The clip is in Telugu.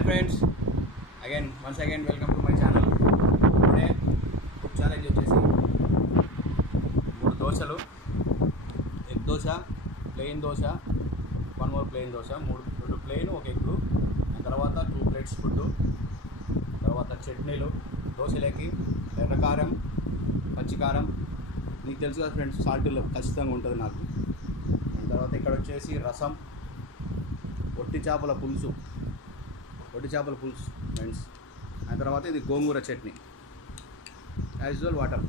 Hi friends, once again welcome to my channel. ఇప్పుడే ఫుడ్ ఛాలెంజ్ వచ్చేసి 3 దోశలు, egg dosa, plain dosa, 1 more plain dosa, 2 plain, 1 egg, తర్వాత 2 ప్లేట్స్ ఫుడ్, తర్వాత చట్నీలు, దోశలకి ఎర్రకారం, పచ్చికారం, మీకు తెలుసు కదా ఫ్రెండ్స్, సాల్ట్లో ఖచ్చితంగా ఉంటుంది నాకు. తర్వాత ఇక్కడ వచ్చేసి రసం, ఒట్టి చేపల పులుసు ఫ్రెండ్స్. ఆ తర్వాత ఇది గోంగూర చట్నీ, యాజ్ యూజువల్ వాటర్.